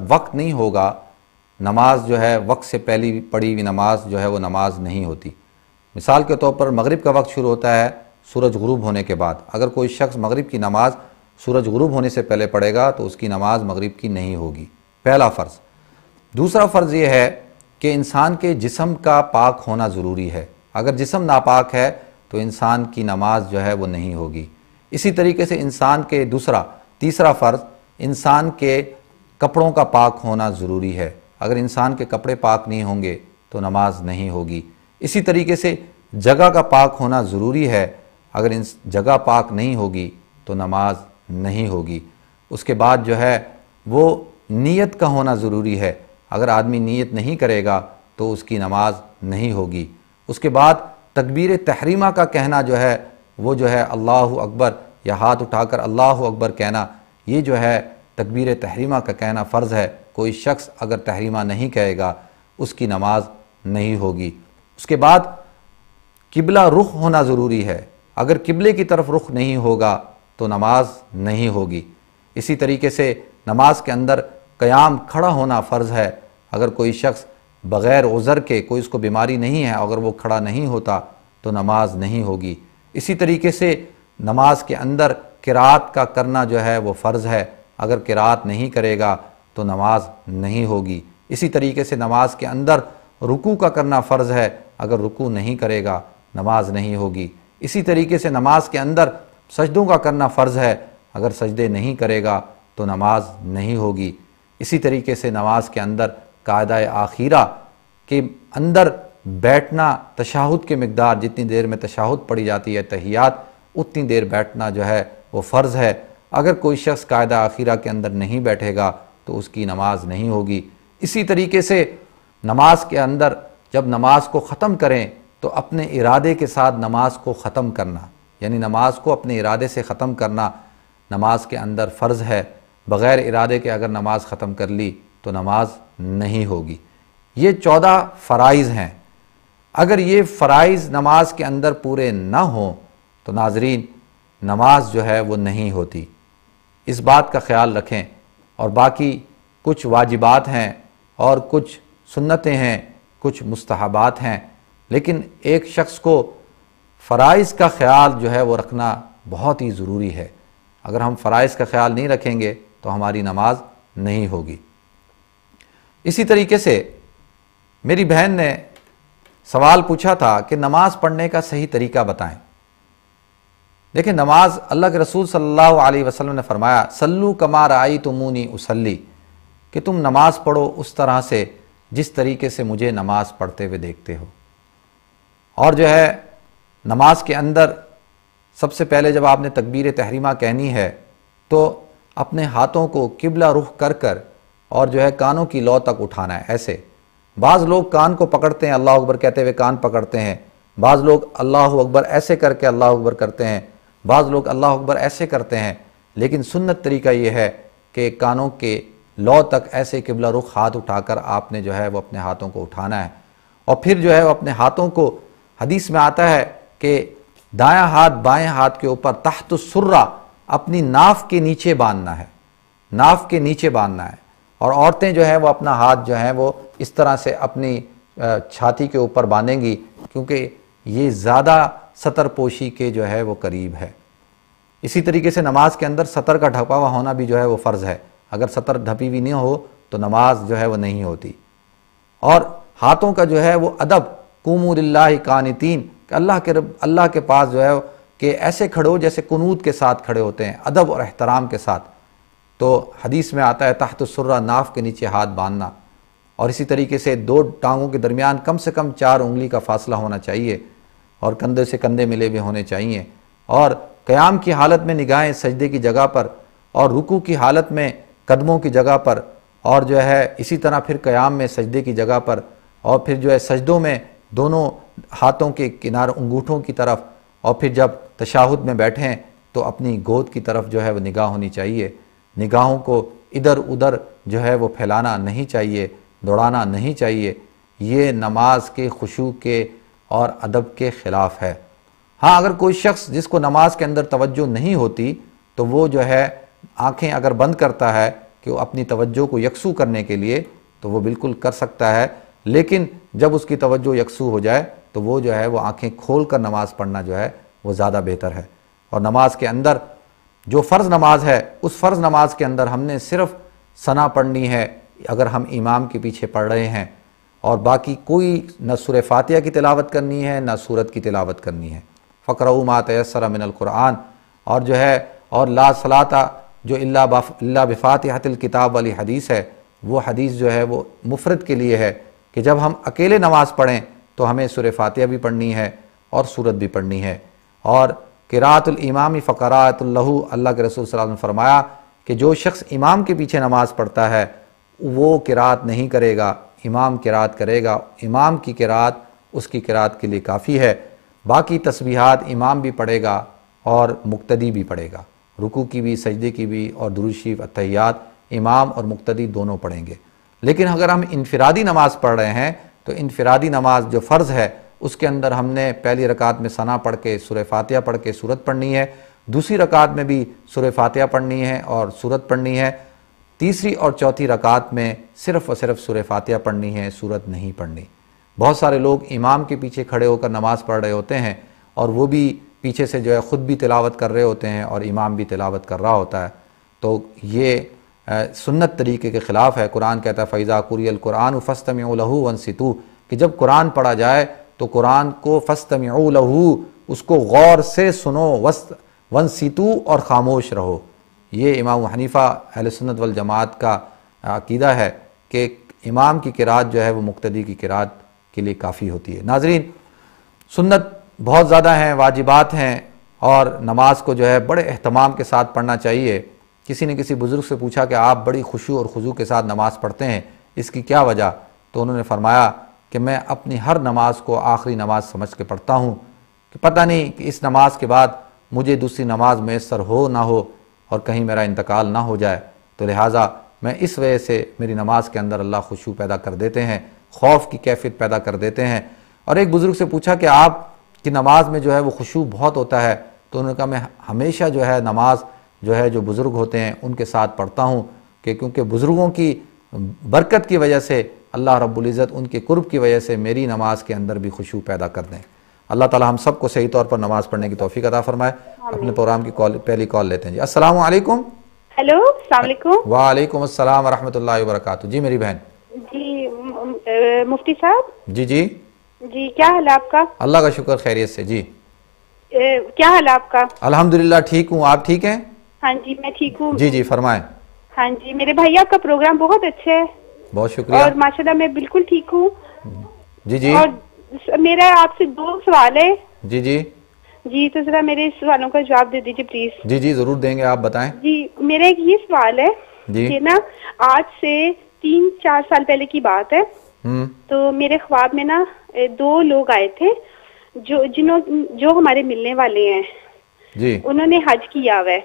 وقت نہیں ہوگا، نماز جو ہے وقت سے پہلی پڑھی ہوئی نماز جو ہے وہ نماز نہیں ہوتی۔ مثال کے طور پر مغرب کا وقت شروع ہوتا ہے سورج غروب ہونے کے بعد، اگر کوئی شخص مغرب کی نماز سورج غروب ہونے سے پہلے پڑھے گا تو اس کی نماز مغرب کی نہیں ہوگی، پہلا فرض۔ دوسرا فرض یہ ہے کہ انسان کے جسم کا پاک ہونا ضروری ہے، اگر جسم ناپاک ہے تو انسان کی نماز جو ہے وہ نہیں ہوگی۔ اسی طریقے سے انسان کے تیسرا فرض، انسان کے کپڑوں کا پاک ہونا ضروری ہے، اگر انسان کے کپڑے پاک نہیں ہوں گے تو نماز نہیں ہوگی۔ اسی طریقے سے جگہ کا پاک ہونا ضروری ہے، اگر جگہ پاک نہیں ہوگی تو نماز نہیں ہوگی۔ اس کے بعد جو ہے وہ نیت کا ہونا ضروری ہے، اگر آدمی نیت نہیں کرے گا تو اس کی نماز نہیں ہوگی۔ اس کے بعد تکبیر تحریمہ کا کہنا جو ہے وہ جو ہے اللہ اکبر یا ہاتھ اٹھا کر اللہ اکبر کہنا، یہ جو ہے تکبیر تحریمہ کا کہنا فرض ہے، کوئی شخص اگر تحریمہ نہیں کہے گا اس کی نماز نہیں ہوگی۔ اس کے بعد قبلہ رخ ہونا ضروری ہے، اگر قبلے کی طرف رخ نہیں ہوگا تو نماز نہیں ہوگی۔ اسی طریقے سے نماز کے اندر قیام کھڑا ہونا فرض ہے، اگر کوئی شخص بغیر عذر کے، کوئی اس کو بیماری نہیں ہے، اگر وہ کھڑا نہیں ہوتا تو نماز نہیں ہوگی۔ اسی طریقے سے نماز کے اندر قرات کا کرنا جو ہے وہ فرض ہے، اگر قرات نہیں کرے گا تو نماز نہیں ہوگی۔ اسی طریقے سے نماز کے اندر رکوع کا کرنا فرض ہے، اگر رکوع نہیں کرے گا نماز نہیں ہوگی۔ اسی طریقے سے نماز کے اندر سجدوں کا کرنا فرض ہے، اگر سجدے نہیں کرے گا تو نماز نہیں ہوگی۔ اسی طریقے سے نماز کے اندر قاعدہ آخیرہ کے اندر بیٹھنا، تشہد کے مقدار جتنی دیر میں تشہد پڑھی جاتی ہے تحیات، اتنی دیر بیٹھنا جو ہے وہ فرض ہے، اگر کوئی شخص قاعدہ آخیرہ کے اندر نہیں بیٹھے گا تو اس کی نماز نہیں ہوگی۔ اسی طریقے سے نماز کے اندر جب نماز کو ختم کریں تو اپنے ارادے کے ساتھ نماز کو ختم کرنا، یعنی نماز کو اپنے ارادے سے ختم کرنا نماز کے اندر فرض ہے، بغیر ارادے کے اگر نماز ختم کر لی تو نماز نہیں ہوگی۔ یہ 14 فرائض ہیں، اگر یہ فرائض نماز کے اندر پورے نہ ہوں تو ناظرین نماز جو ہے وہ نہیں ہوتی، اس بات کا خیال رکھیں۔ اور باقی کچھ واجبات ہیں اور کچھ سنتیں ہیں، کچھ مستحبات ہیں، لیکن ایک شخص کو فرائض کا خیال جو ہے وہ رکھنا بہت ہی ضروری ہے، اگر ہم فرائض کا خیال نہیں رکھیں گے تو ہماری نماز نہیں ہوگی۔ اسی طریقے سے میری بہن نے سوال پوچھا تھا کہ نماز پڑھنے کا صحیح طریقہ بتائیں۔ دیکھیں نماز، اللہ کے رسول صلی اللہ علیہ وسلم نے فرمایا صلو کما رأیتمونی اصلی، کہ تم نماز پڑھو اس طرح سے جس طریقے سے مجھے نماز پڑھتے ہوئے دیکھتے ہو۔ اور جو ہے نماز کے اندر سب سے پہلے جب آپ نے تکبیر تحریمہ کہنی ہے تو اپنے ہاتھوں کو قبلہ رخ کر کر اور جو ہے کانوں کی لو تک اٹھانا ہے، ایسے۔ بعض لوگ کان کو پکڑتے ہیں اللہ اکبر کہتے ہوئے کان پکڑتے ہیں، بعض لوگ اللہ اکبر ایسے کر کے اللہ اکبر کرتے ہیں، بعض لوگ اللہ اکبر ایسے کرتے ہیں، لیکن سنت طریقہ یہ ہے کہ کانوں کے لو تک ایسے قبلہ رخ ہاتھ اٹھا کر آپ نے جو ہے وہ اپنے ہاتھوں کو اٹھانا ہے، اور پھر جو ہے وہ اپنے ہاتھوں کو، حدیث میں آتا ہے کہ دایاں ہاتھ بائیں ہاتھ کے اوپر تحت السرہ، اپنی ناف کے نیچے باندھنا ہے، ناف کے نیچے باندھنا ہے، اور عورتیں جو ہیں وہ اپنا ہاتھ جو ہیں وہ اس طرح سے اپنی چھاتی کے اوپر باندھیں گی، کیونکہ یہ زیادہ سطر پوشی کے جو ہے وہ قریب ہے۔ اسی طریقے سے نماز کے اندر سطر کا ڈھپا ہوا ہونا بھی جو ہے وہ فرض ہے، اگر سطر ڈھپی ہوئی نہیں ہو تو نماز جو ہے وہ نہیں ہوتی۔ اور ہاتھوں کا جو ہے وہ ادب، قوموا للہ قانتین، کہ اللہ کے پاس جو ہے کہ ایسے کھڑے ہو جیسے قنوت کے ساتھ کھڑے ہوتے ہیں، ادب اور احترام کے ساتھ۔ تو حدیث میں آتا ہے تحت السرہ، ناف کے نیچے ہاتھ باندھنا، اور اسی طریقے سے 2 ٹانگوں کے درمیان کم سے کم 4 انگلی کا فاصلہ ہونا چاہیے، اور کندھے سے کندھے ملے ہوئے ہونے چاہیے، اور قیام کی حالت میں نگاہیں سجدے کی جگہ پر، اور رکوع کی حالت میں قدموں کی جگہ پر، اور جو ہے اسی طرح پھر قیام میں سجدے کی جگہ پر، اور پھر جو ہے سجدوں میں دونوں ہاتھوں کے کنار انگوٹھوں کی طرف، اور پھر جب تشہد میں بیٹھیں تو اپنی گود کی طرف جو ہے وہ نگاہ ہونی چاہیے، نگاہوں کو ادھر ادھر جو ہے وہ پھیلانا نہیں چاہیے، دوڑانا نہیں چاہیے، یہ نماز کے خشوع کے اور ادب کے خلاف ہے۔ ہاں اگر کوئی شخص جس کو نماز کے اندر توجہ نہیں ہوتی تو وہ جو ہے آنکھیں اگر بند کرتا ہے کہ کہ وہ اپنی توجہ کو یکسو کرنے کے لیے تو وہ بالکل کر سکتا ہے، لیکن جب اس کی توجہ یکسو ہو جائے تو وہ جو ہے وہ آنکھیں کھول کر نماز پڑھنا جو ہے وہ زیادہ بہتر ہے۔ اور نماز کے اندر جو فرض نماز ہے، اس فرض نماز کے اندر ہم نے صرف ثنا پڑھنی ہے اگر ہم امام کے پیچھے پڑھ رہے ہیں، اور باقی کوئی نہ سورہ فاتحہ کی تلاوت کرنی ہے نہ سورت کی تلاوت کرنی ہے۔ فقرؤوا ما تیسر من القرآن، اور جو ہے اور لا صلاۃ جو الا بفاتحۃ الکتاب والی حدیث ہے، وہ حدیث جو ہے وہ مفرد کے لیے ہے کہ جب ہم اکیلے نماز پڑھیں تو ہمیں سورہ فاتحہ بھی پڑھنی ہے اور سورت بھی پڑھنی ہے۔ اور قراءۃ الامام فقراءۃ لہ، اللہ کے رسول صلی اللہ علیہ وسلم نے فرمایا کہ جو شخص امام کے پیچھے نماز پڑھتا ہے وہ قراءت نہیں کرے گا، امام قراءت کرے گا، امام کی قراءت اس کی قراءت کے لیے کافی ہے۔ باقی تسبیحات امام بھی پڑھے گا اور مقتدی بھی پڑھے گا، رکوع کی بھی، سجدے کی بھی، اور درود شریف اتحیات امام اور مقتدی دونوں پڑھیں گے۔ لیکن اگر ہم انفرادی نماز پڑھ رہے ہیں تو انفرادی نماز جو فرض ہے اس کے اندر ہم نے پہلی رکعت میں ثنا پڑھ کے سورہ فاتحہ پڑھ کے سورت پڑھنی ہے، دوسری رکعت میں بھی سورہ فاتحہ پڑھنی ہے اور سورت پڑھنی ہے، تیسری اور چوتھی رکعت میں صرف اور صرف سورہ فاتحہ پڑھنی ہے، سورت نہیں پڑھنی۔ بہت سارے لوگ امام کے پیچھے کھڑے ہو کر نماز پڑھ رہے ہوتے ہیں اور وہ بھی پیچھے سے جو ہے خود بھی تلاوت کر رہے ہوتے ہیں اور امام بھی تلاوت کر رہا ہوتا ہے، تو یہ سنت طریقے کے خلاف ہے۔ قرآن کہتا ہے فَإِذَا قُرِئَ الْقُرْآنُ فَاسْتَمِعُوا لَهُ وَانصِتُوا، کہ جب قرآن پڑھا جائے تو قرآن کو فَاسْتَمِعُوا لَهُ، اس کو غور سے سنو، وَانصِتُوا، اور خاموش رہو۔ یہ امام حنیفہ اہل سنت والجماعت کا عقیدہ ہے کہ امام کی قرات جو ہے وہ مقتدی کی قرات کے لیے کافی ہوتی ہے۔ ناظرین، سنت بہت زیادہ ہیں، واجبات ہیں، اور نماز کو جو ہے بڑے اہتمام کے ساتھ پڑھنا چاہیے۔ کسی نے کسی بزرگ سے پوچھا کہ آپ بڑی خشوع اور خضوع کے ساتھ نماز پڑھتے ہیں، اس کی کیا وجہ؟ تو انہوں نے فرمایا کہ میں اپنی ہر نماز کو آخری نماز سمجھ کے پڑھتا ہوں، کہ پتہ نہیں کہ اس نماز کے بعد مجھے دوسری نماز میسر ہو نہ ہو اور کہیں میرا انتقال نہ ہو جائے، تو لہٰذا میں اس وجہ سے میری نماز کے اندر اللہ خشوع پیدا کر دیتے ہیں، خوف کی کیفیت پیدا کر دیتے ہیں۔ اور ایک بزرگ سے پوچھا کہ آپ کی نماز میں جو ہے وہ خشوع بہت ہوتا ہے، تو انہوں نے کہا میں ہمیشہ جو ہے نماز جو ہے جو بزرگ ہوتے ہیں ان کے ساتھ پڑھتا ہوں، کہ کیونکہ بزرگوں کی برکت کی وجہ سے اللہ رب العزت ان کے قرب کی وجہ سے میری نماز کے اندر بھی خشوع پیدا کر دیں۔ اللہ تعالی ہم سب کو صحیح طور پر نماز پڑھنے کی توفیق عطا فرمائے۔ اپنے پروگرام کی پہلی کال لیتے ہیں جی۔ السلام علیکم۔ ہیلو، السلام علیکم۔ وعلیکم السلام ورحمۃ اللہ وبرکاتہ۔ جی میری بہن۔ جی مفتی صاحب۔ جی جی جی، کیا حال ہے آپ کا؟ اللہ کا شکر، خیریت سے۔ جی کیا حال ہے آپ کا؟ الحمدللہ ٹھیک ہوں، آپ ٹھیک ہیں؟ ہاں جی میں ٹھیک ہوں۔ جی جی فرمائیں۔ ہاں جی میرے بھائی، آپ کا پروگرام بہت اچھا ہے، بہت شکریہ۔ اور ماشاءاللہ میں بالکل ٹھیک ہوں۔ جی جی اور میرا آپ سے 2 سوال ہے۔ جی جی جی تو ذرا میرے اس سوالوں کا جواب دے دیجیے پلیز۔ جی جی ضرور دیں گے، آپ بتائیں۔ جی میرا ایک یہ سوال ہے جی کہ نا آج سے 3-4 سال پہلے کی بات ہے، تو میرے خواب میں نا 2 لوگ آئے تھے جو ہمارے ملنے والے ہیں۔ جی انہوں نے حج کیا ہوا ہے۔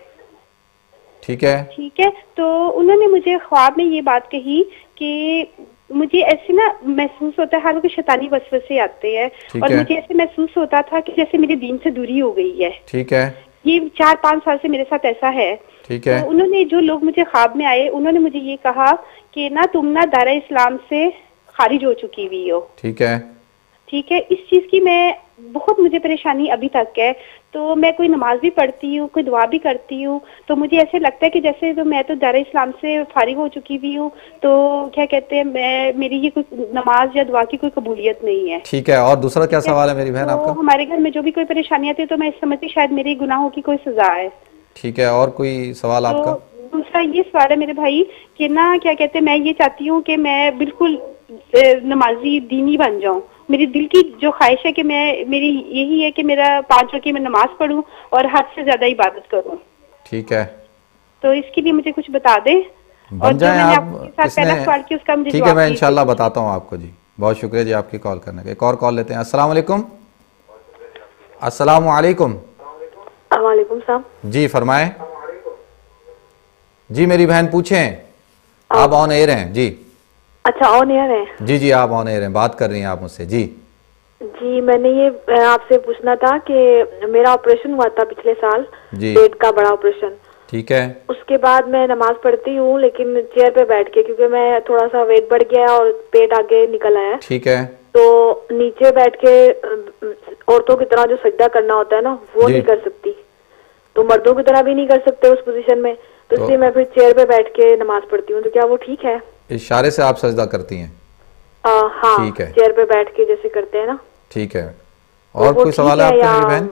ٹھیک ہے ٹھیک ہے، تو انہوں نے مجھے خواب میں یہ بات کہی کہ مجھے ایسے نا محسوس ہوتا ہے، حالانکہ شیطانی وسوسے آتے ہیں، اور مجھے ایسے محسوس ہوتا تھا کہ جیسے میرے دین سے دوری ہو گئی ہے۔ ٹھیک ہے، یہ 4-5 سال سے میرے ساتھ ایسا ہے۔ ٹھیک ہے، تو انہوں نے، جو لوگ مجھے خواب میں آئے، انہوں نے مجھے یہ کہا کہ نا تم نا دائرہ اسلام سے خارج ہو چکی ہوئی ہو۔ ٹھیک ہے، ٹھیک ہے، اس چیز کی میں بہت مجھے پریشانی ابھی تک ہے۔ تو میں کوئی نماز بھی پڑھتی ہوں، کوئی دعا بھی کرتی ہوں، تو مجھے ایسے لگتا ہے کہ جیسے میں تو دائرہ اسلام سے فارغ ہو چکی ہوئی ہوں، تو کیا کہتے ہیں میری یہ کوئی نماز یا دعا کی کوئی قبولیت نہیں ہے۔ ٹھیک ہے، اور دوسرا کیا سوال ہے میری بہن آپ کا؟ ہمارے گھر میں جو بھی کوئی پریشانی آتی ہے تو میں سمجھتی شاید میری گناہوں کی کوئی سزا ہے۔ ٹھیک ہے، اور کوئی سوال آپ کا؟ دوسرا یہ سوال ہے میرے بھائی کہ نا کیا کہتے ہیں، میں یہ چاہتی ہوں کہ میں بالکل نمازی دینی بن جاؤں۔ میری دل کی جو خواہش ہے کہ میری یہی ہے کہ میرا 5 وقت میں نماز پڑھوں اور حد سے زیادہ عبادت کروں۔ ٹھیک ہے، تو اس کے لیے مجھے کچھ بتا دیں، اور جو میں نے آپ کے ساتھ پہلا سوال کیا اس کا مجھے جواب دیجیے۔ ٹھیک ہے، میں انشاءاللہ بتاتا ہوں آپ کو۔ جی بہت شکریہ جی آپ کی کال کرنے کا۔ ایک اور کال لیتے ہیں۔ السلام علیکم۔ السلام علیکم۔ وعلیکم السلام۔ جی فرمائیں۔ جی میری بہن پوچھیں، آپ آن ایئر ہیں۔ جی اچھا، آن ایئر ہے؟ جی جی آپ آن ایئر ہیں، بات کر رہی ہیں آپ مجھ سے۔ جی جی میں نے یہ آپ سے پوچھنا تھا کہ میرا آپریشن ہوا تھا پچھلے سال، جی پیٹ کا بڑا آپریشن، ٹھیک ہے. اس کے بعد میں نماز پڑھتی ہوں لیکن چیئر پہ بیٹھ کے، کیونکہ میں تھوڑا سا ویٹ بڑھ گیا اور پیٹ آگے نکل آیا. ٹھیک ہے. تو نیچے بیٹھ کے عورتوں کی طرح جو سجدہ کرنا ہوتا ہے نا وہ نہیں کر سکتی، تو مردوں کی طرح بھی نہیں کر سکتے اس پوزیشن میں، تو اس لیے میں پھر چیئر پہ بیٹھ کے نماز پڑھتی ہوں. تو کیا وہ ٹھیک ہے؟ اشارے سے آپ سجدہ کرتی ہیں؟ ہاں، ٹھیک ہے. چیئر پہ بیٹھ کے جیسے کرتے ہیں نا. ٹھیک ہے. اور کوئی سوال ہے آپ کا میری بہن؟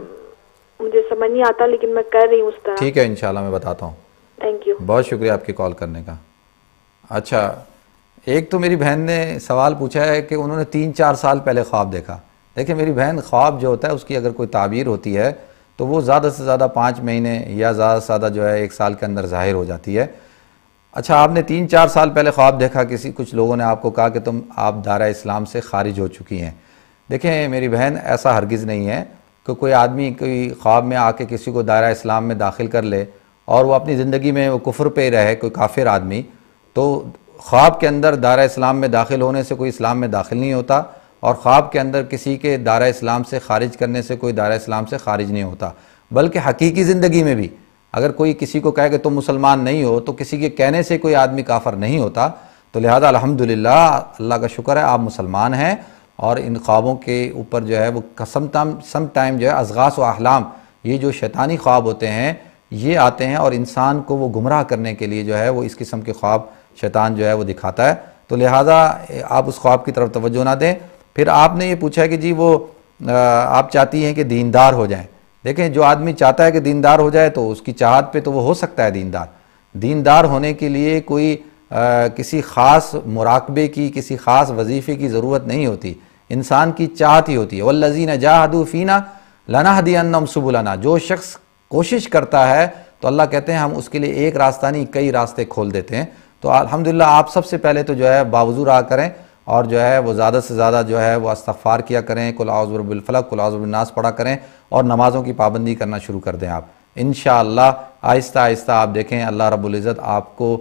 مجھے سمجھ نہیں آتا لیکن میں کر رہی ہوں اس طرح. ٹھیک ہے، انشاءاللہ میں بتاتا ہوں. Thank you. بہت شکریہ آپ کی کال کرنے کا. اچھا، ایک تو میری بہن نے سوال پوچھا ہے کہ انہوں نے 3-4 سال پہلے خواب دیکھا. دیکھیں میری بہن، خواب جو ہوتا ہے اس کی اگر کوئی تعبیر ہوتی ہے تو وہ زیادہ سے زیادہ 5 مہینے یا زیادہ سے زیادہ جو ہے 1 سال کے اندر ظاہر ہو جاتی ہے. اچھا، آپ نے 3-4 سال پہلے خواب دیکھا، کچھ لوگوں نے آپ کو کہا کہ آپ دائرہ اسلام سے خارج ہو چکی ہیں. دیکھیں میری بہن، ایسا ہرگز نہیں ہے کہ کوئی آدمی کوئی خواب میں آ کے کسی کو دائرہ اسلام میں داخل کر لے اور وہ اپنی زندگی میں وہ کفر پہ رہے، کوئی کافر آدمی. تو خواب کے اندر دائرہ اسلام میں داخل ہونے سے کوئی اسلام میں داخل نہیں ہوتا، اور خواب کے اندر کسی کے دائرہ اسلام سے خارج کرنے سے کوئی دائرہ اسلام سے خارج نہیں ہوتا. بلکہ حقیقی زندگی میں بھی اگر کوئی کسی کو کہے کہ تم مسلمان نہیں ہو تو کسی کے کہنے سے کوئی آدمی کافر نہیں ہوتا. تو لہذا الحمدللہ اللہ کا شکر ہے آپ مسلمان ہیں. اور ان خوابوں کے اوپر جو ہے وہ سم ٹائم جو ہے اضغاث و احلام، یہ جو شیطانی خواب ہوتے ہیں یہ آتے ہیں اور انسان کو وہ گمراہ کرنے کے لیے جو ہے وہ اس قسم کے خواب شیطان جو ہے وہ دکھاتا ہے. تو لہٰذا آپ اس خواب کی طرف توجہ نہ دیں. پھر آپ نے یہ پوچھا کہ جی وہ آپ چاہتی ہیں کہ دیندار ہو جائیں. دیکھیں جو آدمی چاہتا ہے کہ دیندار ہو جائے تو اس کی چاہت پہ تو وہ ہو سکتا ہے دیندار. دیندار ہونے کے لیے کوئی کسی خاص مراقبے کی، کسی خاص وظیفے کی ضرورت نہیں ہوتی، انسان کی چاہت ہی ہوتی ہے. والذین جاہدوا فینا لنہدینہم سبلنا. جو شخص کوشش کرتا ہے تو اللہ کہتے ہیں ہم اس کے لیے ایک راستہ نہیں کئی راستے کھول دیتے ہیں. تو الحمدللہ آپ سب سے پہلے تو جو ہے باوضو رہا کریں اور جو ہے وہ زیادہ سے زیادہ جو ہے وہ استغفار کیا کریں، قل اعوذ برب الفلق، قل اعوذ برب الناس پڑھا کریں اور نمازوں کی پابندی کرنا شروع کر دیں. آپ انشاءاللہ آہستہ آہستہ آپ دیکھیں اللہ رب العزت آپ کو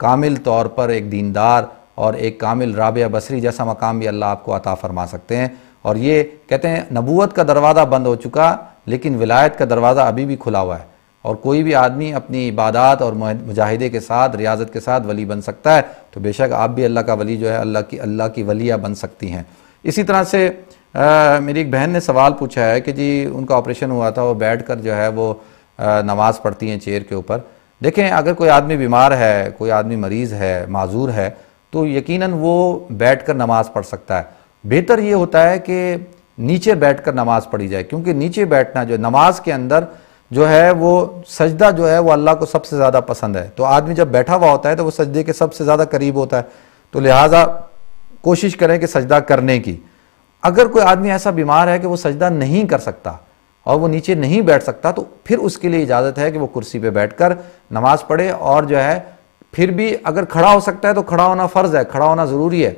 کامل طور پر ایک دیندار اور ایک کامل رابعہ بصری جیسا مقام بھی اللہ آپ کو عطا فرما سکتے ہیں. اور یہ کہتے ہیں نبوت کا دروازہ بند ہو چکا لیکن ولایت کا دروازہ ابھی بھی کھلا ہوا ہے، اور کوئی بھی آدمی اپنی عبادات اور مجاہدے کے ساتھ، ریاضت کے ساتھ ولی بن سکتا ہے. تو بے شک آپ بھی اللہ کا ولی جو ہے اللہ کی ولیہ بن سکتی ہیں. اسی طرح سے میری ایک بہن نے سوال پوچھا ہے کہ جی ان کا آپریشن ہوا تھا، وہ بیٹھ کر جو ہے وہ نماز پڑھتی ہیں چیئر کے اوپر. دیکھیں اگر کوئی آدمی بیمار ہے، کوئی آدمی مریض ہے، معذور ہے، تو یقیناً وہ بیٹھ کر نماز پڑھ سکتا ہے. بہتر یہ ہوتا ہے کہ نیچے بیٹھ کر نماز پڑھی جائے، کیونکہ نیچے بیٹھنا جو نماز کے اندر جو ہے وہ سجدہ جو ہے وہ اللہ کو سب سے زیادہ پسند ہے. تو آدمی جب بیٹھا ہوا ہوتا ہے تو وہ سجدے کے سب سے زیادہ قریب ہوتا ہے. تو لہٰذا کوشش کریں کہ سجدہ کرنے کی. اگر کوئی آدمی ایسا بیمار ہے کہ وہ سجدہ نہیں کر سکتا اور وہ نیچے نہیں بیٹھ سکتا تو پھر اس کے لیے اجازت ہے کہ وہ کرسی پہ بیٹھ کر نماز پڑھے. اور جو ہے پھر بھی اگر کھڑا ہو سکتا ہے تو کھڑا ہونا فرض ہے، کھڑا ہونا ضروری ہے.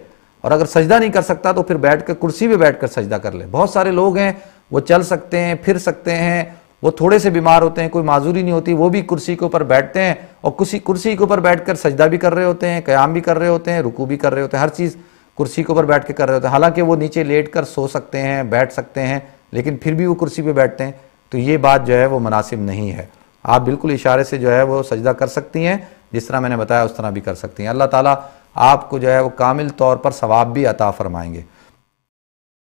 اور اگر سجدہ نہیں کر سکتا تو پھر بیٹھ کر کرسی پہ بیٹھ کر سجدہ کر لے. بہت سارے لوگ ہیں وہ چل سکتے ہیں، پھر سکتے ہیں، وہ تھوڑے سے بیمار ہوتے ہیں، کوئی معذوری نہیں ہوتی، وہ بھی کرسی کے اوپر بیٹھتے ہیں اور کرسی کے اوپر بیٹھ کر سجدہ بھی کر رہے ہوتے ہیں، قیام بھی کر رہے ہوتے ہیں، رکوع بھی کر رہے ہوتے ہیں، ہر چیز کرسی کے اوپر بیٹھ کے کر رہے ہوتے ہیں. حالانکہ وہ نیچے لیٹ کر سو سکتے ہیں، بیٹھ سکتے ہیں، لیکن پھر بھی وہ کرسی پہ بیٹھتے ہیں. تو یہ بات جو ہے وہ مناسب نہیں ہے. آپ بالکل اشارے سے جو ہے وہ سجدہ کر سکتی ہیں، جس طرح میں نے بتایا اس طرح بھی کر سکتی ہیں. اللہ تعالیٰ آپ کو جو ہے وہ کامل طور پر ثواب بھی عطا فرمائیں گے.